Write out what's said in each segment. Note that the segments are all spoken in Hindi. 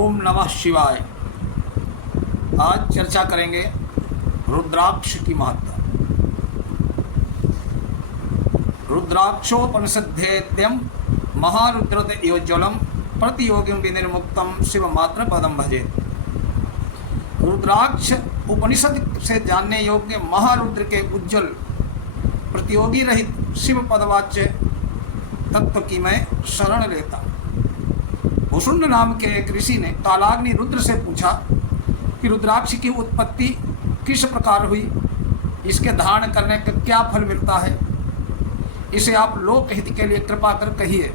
ओम नमः शिवाय। आज चर्चा करेंगे रुद्राक्ष की महत्ता। रुद्राक्षोपनिषद्धेत्यम महारुद्रत योज्वलम प्रतियोगिम विनिर्मुक्तम शिवमात्र पदम भजे। रुद्राक्ष उपनिषद से जानने योग्य महारुद्र के उज्जवल प्रतियोगी रहित शिव पदवाच्य तत्व की मैं शरण लेता। भुसुंड नाम के एक ऋषि ने कालाग्नि रुद्र से पूछा कि रुद्राक्ष की उत्पत्ति किस प्रकार हुई, इसके धारण करने का क्या फल मिलता है, इसे आप लोकहित के लिए कृपा कर कहिए।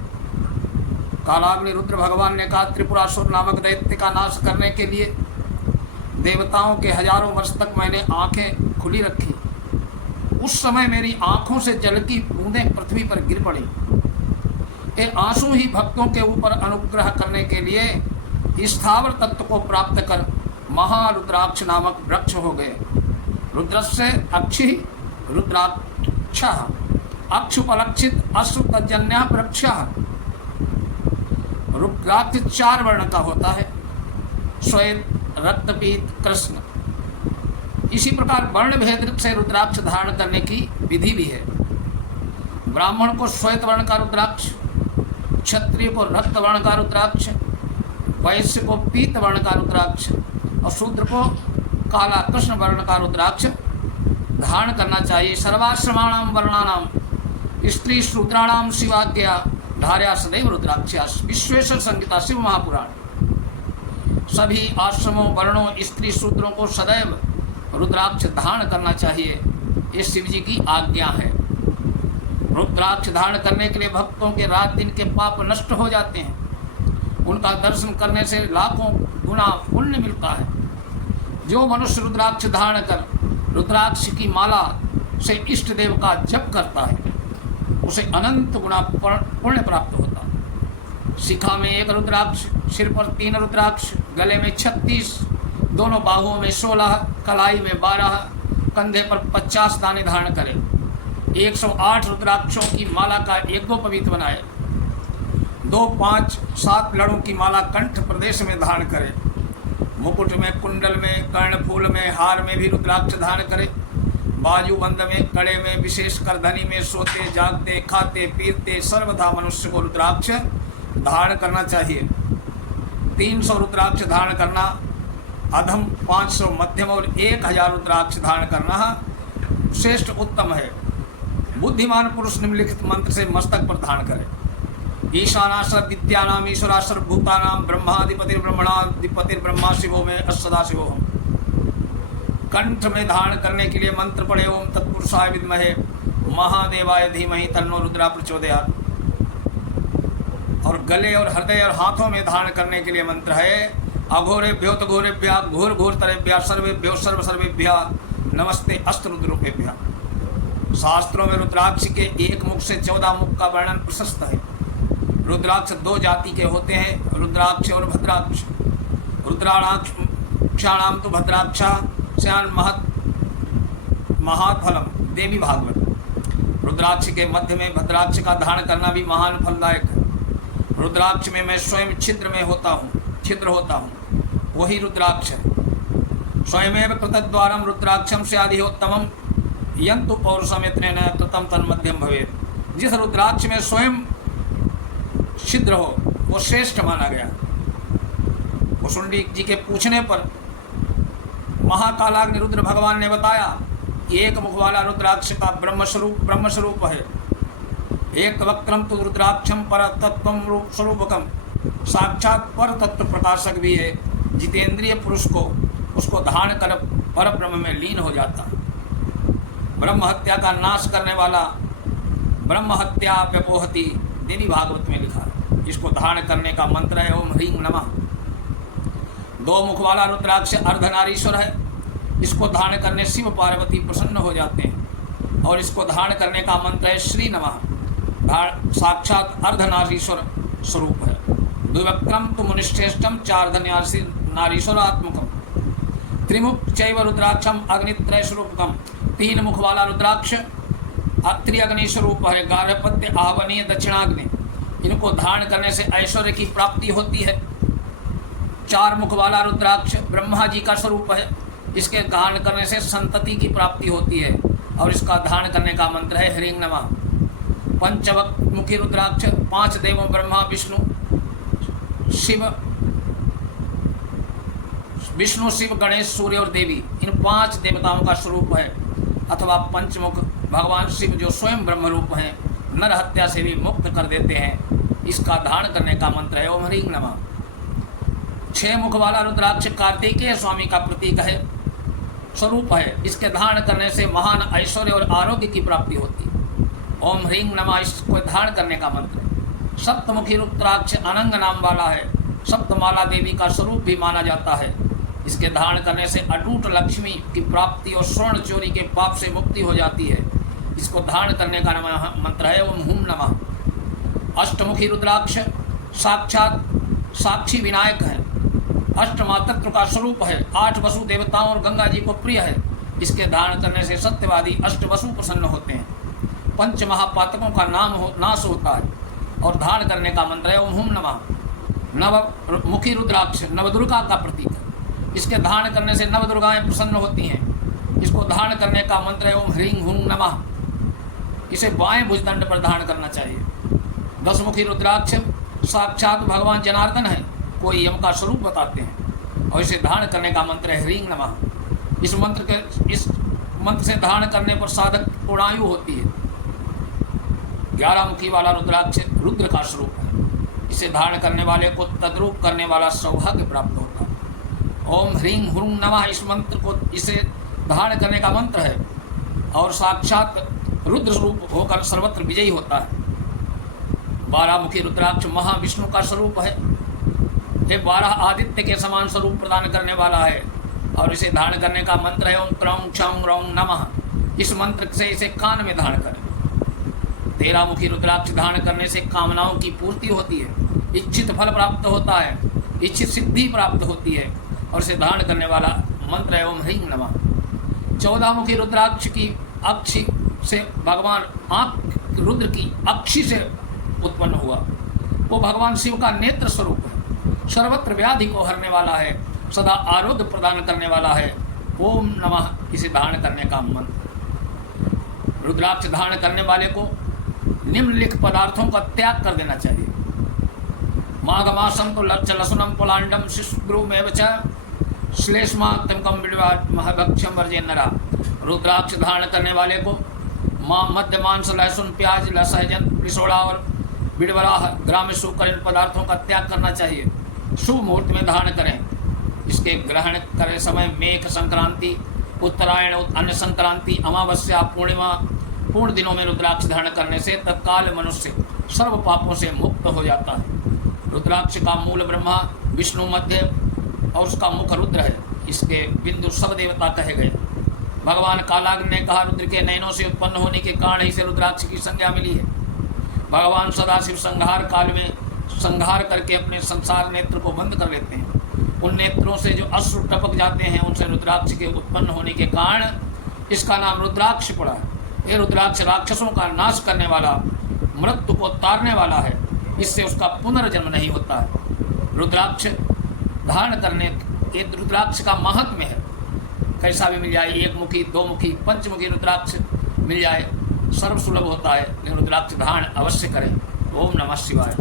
कालाग्नि रुद्र भगवान ने कहा, त्रिपुरासुर नामक दैत्य का नाश करने के लिए देवताओं के हजारों वर्ष तक मैंने आंखें खुली रखी। उस समय मेरी आंखों से जल की बूंदें पृथ्वी पर गिर पड़ी। ये आंसू ही भक्तों के ऊपर अनुग्रह करने के लिए स्थावर तत्व को प्राप्त कर महारुद्राक्ष नामक वृक्ष हो गए। रुद्रस्य अक्षि रुद्राक्ष अक्षुपलक्षित अश्रुतजन्य वृक्ष। रुद्राक्ष 4 वर्ण का होता है, श्वेत, रक्तपीत, कृष्ण। इसी प्रकार वर्ण भेद से रुद्राक्ष धारण करने की विधि भी है। ब्राह्मण को श्वेत वर्ण का रुद्राक्ष, क्षत्रिय को रक्त वर्ण का रुद्राक्ष, वैश्य को पीत वर्ण का रुद्राक्ष और शूद्र को काला कृष्ण वर्ण का रुद्राक्ष धारण करना चाहिए। सर्वाश्रमाणाम वर्णानाम स्त्री शूद्राणाम शिवाज्ञा धार्या सदैव रुद्राक्षा। विश्वेश्वर संहिता शिव महापुराण। सभी आश्रमों, वर्णों, स्त्री शूद्रों को सदैव रुद्राक्ष धारण करना चाहिए, ये शिव जी की आज्ञा है। रुद्राक्ष धारण करने के लिए भक्तों के रात दिन के पाप नष्ट हो जाते हैं। उनका दर्शन करने से लाखों गुना पुण्य मिलता है। जो मनुष्य रुद्राक्ष धारण कर रुद्राक्ष की माला से इष्ट देव का जप करता है, उसे अनंत गुना पुण्य प्राप्त होता है। शिखा में 1 रुद्राक्ष, सिर पर 3 रुद्राक्ष, गले में 36, दोनों बाहुओं में 16, कलाई में 12, कंधे पर 50 दाने धारण करें। 108 रुद्राक्षों की माला का यज्ञोपवीत बनाए। 2, 5, 7 लड़ों की माला कंठ प्रदेश में धारण करें। मुकुट में, कुंडल में, कर्णफूल में, हार में भी रुद्राक्ष धारण करें। बाजूबंद में, कड़े में, विशेषकर धनी में, सोते जागते खाते पीते सर्वथा मनुष्य को रुद्राक्ष धारण करना चाहिए। 300 रुद्राक्ष धारण करना अधम, 500 मध्यम और 1000 रुद्राक्ष धारण करना श्रेष्ठ उत्तम है। बुद्धिमान पुरुष निम्नलिखित मंत्र से मस्तक पर धारण करे। ईशानाश्र विद्यानाम ईश्वराश्र भूतानाम ब्रह्माधिपति ब्रह्मणाधिपति ब्रह्मा शिवो में सदा शिवो। कंठ में धारण करने के लिए मंत्र पढ़े, ओम तत्पुरुषाय विद्महे महादेवाय धीमहि तन्नो रुद्रा प्रचोदयात्। और गले और हृदय और हाथों में धारण करने के लिए मंत्र है, अघोरेभ्यो तो घोरेभ्या घोर घोर तरेभ्या सर्वेभ्यो सर्व सर्वेभ्या नमस्ते अस्त्ररुद्रूपेभ्या। शास्त्रों में रुद्राक्ष के एक मुख से 14 मुख का वर्णन प्रशस्त है। रुद्राक्ष 2 जाति के होते हैं, रुद्राक्ष और भद्राक्ष। रुद्राक्षाणाम तो भद्राक्षा श्यान महाफलम देवी भागवत। रुद्राक्ष के मध्य में भद्राक्ष का धारण करना भी महान फलदायक है। रुद्राक्ष में मैं स्वयं छिद्र होता हूँ, वही रुद्राक्ष है। स्वयमेव कृतद्वारम रुद्राक्षम से आधिहोत्तमम यंतु पौरुषमित्रेण कृतम तन्मध्यम भवेत्। जिस रुद्राक्ष में स्वयं छिद्र हो वो श्रेष्ठ माना गया। भुसुंडी जी के पूछने पर महाकालाग्नि रुद्र भगवान ने बताया कि एक मुख वाला रुद्राक्ष का ब्रह्मस्वरूप है। एक वक्त्रम तो रुद्राक्षम पर तत्वम रूप स्वरूपकम, साक्षात पर तत्व प्रकाशक भी है। जितेंद्रिय पुरुष को उसको धारण कर पर ब्रह्म में लीन हो जाता। ब्रह्म हत्या का नाश करने वाला ब्रह्म हत्या व्यपोहति देवी भागवत में लिखा है। इसको धारण करने का मंत्र है ओम ह्रीं नमः। 2 मुख वाला रुद्राक्ष अर्धनारीश्वर है। इसको धारण करने शिव पार्वती प्रसन्न हो जाते हैं। और इसको धारण करने का मंत्र है श्री नमः। साक्षात अर्धनारीश्वर स्वरूप है। द्विवक्रम तो मुनिश्रेष्ठम 4 नारीश्वरात्मकम। त्रिमुख चैव रुद्राक्षम अग्नित्रय स्वरूपकम। 3 मुख वाला रुद्राक्ष त्रिअग्नि स्वरूप है। गार्हपत्य, आहवनीय, दक्षिणाग्नि। इनको धारण करने से ऐश्वर्य की प्राप्ति होती है। 4 मुख वाला रुद्राक्ष ब्रह्मा जी का स्वरूप है। इसके धारण करने से संतति की प्राप्ति होती है और इसका धारण करने का मंत्र है ह्रीं नमः। पंचमुखी रुद्राक्ष 5 देवों ब्रह्मा विष्णु शिव गणेश सूर्य और देवी, इन 5 देवताओं का स्वरूप है। अथवा पंचमुख भगवान शिव जो स्वयं ब्रह्म रूप हैं, नर हत्या से भी मुक्त कर देते हैं। इसका धारण करने का मंत्र है ओम ह्रीं नमः। 6 मुख वाला रुद्राक्ष कार्तिकेय स्वामी का प्रतीक है, स्वरूप है। इसके धारण करने से महान ऐश्वर्य और आरोग्य की प्राप्ति होती है। ओम ह्रीं नमः इसको धारण करने का मंत्र है। सप्तमुखी रुद्राक्ष अनंग नाम वाला है, सप्तमाला देवी का स्वरूप भी माना जाता है। इसके धारण करने से अटूट लक्ष्मी की प्राप्ति और स्वर्ण चोरी के पाप से मुक्ति हो जाती है। इसको धारण करने का मंत्र है ओम हुम नमः। अष्टमुखी रुद्राक्ष साक्षात साक्षी विनायक है, अष्टमातत्व का स्वरूप है, 8 वसु देवताओं और गंगा जी को प्रिय है। इसके धारण करने से सत्यवादी अष्टवसु प्रसन्न होते हैं। 5 महापातकों का नाश होता है और धारण करने का मंत्र है ओम हुम नमः। नवमुखी रुद्राक्ष नवदुर्गा का प्रतीक है। इसके धारण करने से नवदुर्गाएं प्रसन्न होती हैं। इसको धारण करने का मंत्र है ओम ह्रीं हुं नमः। इसे बाएं भुजदंड पर धारण करना चाहिए। 10 मुखी रुद्राक्ष साक्षात भगवान जनार्दन है, कोई यम का स्वरूप बताते हैं और इसे धारण करने का मंत्र है ह्रीं नमः। इस मंत्र से धारण करने पर साधक पूर्णायु होती है। 11 मुखी वाला रुद्राक्ष रुद्र का स्वरूप है। इसे धारण करने वाले को तद्रूप करने वाला सौभाग्य प्राप्त होता है। ओम ह्रीं हुं नमः इस मंत्र को इसे धारण करने का मंत्र है और साक्षात रुद्र स्वरूप होकर सर्वत्र विजयी होता है। 12 मुखी रुद्राक्ष महाविष्णु का स्वरूप है। ये 12 आदित्य के समान स्वरूप प्रदान करने वाला है और इसे धारण करने का मंत्र है ओम क्रौं क्षौं रौं नमः। इस मंत्र से इसे कान में धारण करें। 13 मुखी रुद्राक्ष धारण करने से कामनाओं की पूर्ति होती है, इच्छित फल प्राप्त होता है, इच्छित सिद्धि प्राप्त होती है और इसे धारण करने वाला मंत्र है ओम ह्रीं नमः। 14 मुखी रुद्राक्ष की अक्षि से भगवान आँख रुद्र की अक्षि से उत्पन्न हुआ, वो भगवान शिव का नेत्र स्वरूप है। सर्वत्र व्याधि को हरने वाला है, सदा आरोग्य प्रदान करने वाला है। ओम नमः इसे धारण करने का मंत्र। रुद्राक्ष धारण करने वाले को निम्नलिखित पदार्थों का त्याग कर देना चाहिए। माघ मासम तो लसुनम पुलांडम शिशुग्रुमेव च श्लेष्मात्मकम महभक्षम वर्जे नरा। रुद्राक्ष धारण करने वाले को मध्य मांस लहसुन प्याज लसहजन पिसोड़ा और बिड़बराह ग्राम सूकर इन पदार्थों का त्याग करना चाहिए। शुभ मुहूर्त में धारण करें। इसके ग्रहण करे समय मेघ संक्रांति, उत्तरायण, अन्य संक्रांति, अमावस्या, पूर्णिमा पूर्ण दिनों में रुद्राक्ष धारण करने से तत्काल मनुष्य सर्व पापों से मुक्त हो जाता है। रुद्राक्ष का मूल ब्रह्मा, विष्णु मध्य और उसका मुख रुद्र है। इसके बिंदु सब देवता कहे गए। भगवान कालाग्नि ने कहा रुद्र के नयनों से उत्पन्न होने के कारण इसे रुद्राक्ष की संज्ञा मिली है। भगवान सदाशिव संहार काल में संहार करके अपने संसार नेत्र को बंद कर लेते हैं। उन नेत्रों से जो अश्रु टपक जाते हैं उनसे रुद्राक्ष के उत्पन्न होने के कारण इसका नाम रुद्राक्ष पड़ा है। ये रुद्राक्ष राक्षसों का नाश करने वाला, मृत्यु को तारने वाला है। इससे उसका पुनर्जन्म नहीं होता है। रुद्राक्ष धारण करने के रुद्राक्ष का महात्म्य है। कैसा भी मिल जाए, 1 मुखी, 2 मुखी, 5 मुखी रुद्राक्ष मिल जाए, सर्वसुलभ होता है। लेकिन रुद्राक्ष धारण अवश्य करें। ओम नमः शिवाय।